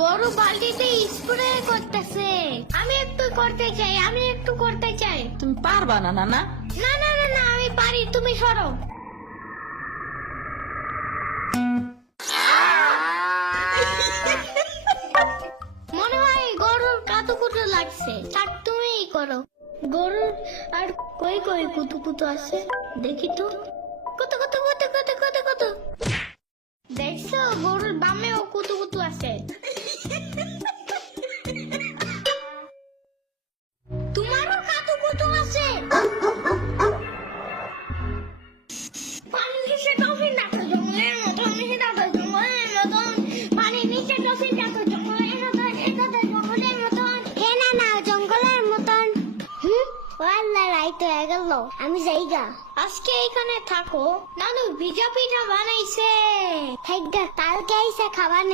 গরু বালতিতে স্প্রে করতেছে। আমি একটু করতে চাই। তুমি পারবা না, না না? না না না না, আমি পারি, তুমি সরো। মনে হয় গরুর কাতুকুতু লাগছে, থাক তুমিই করো। গরুর আর কই কই কুতুকুতু আছে দেখি তো। কত কত কত কত কত কত, দেখছো গরুর বামেও কুতুকুতু আছে। তোমারও কাতুকুতু আছে। পানির নিচে ডলফিন দেখো জঙ্গলের মতন, জঙ্গলের মতন। পানির নিচে ডলফিন দেখো জঙ্গলের মতন, জঙ্গলের মতন। হে না না, জঙ্গলের মতন। ওয়াল্লা রাইট হয়ে গেল, আমি যাইগা। আজকে এখানে থাকো, নানু ভিজা পিঠা বানাইছে। কালকে আইসে খাবার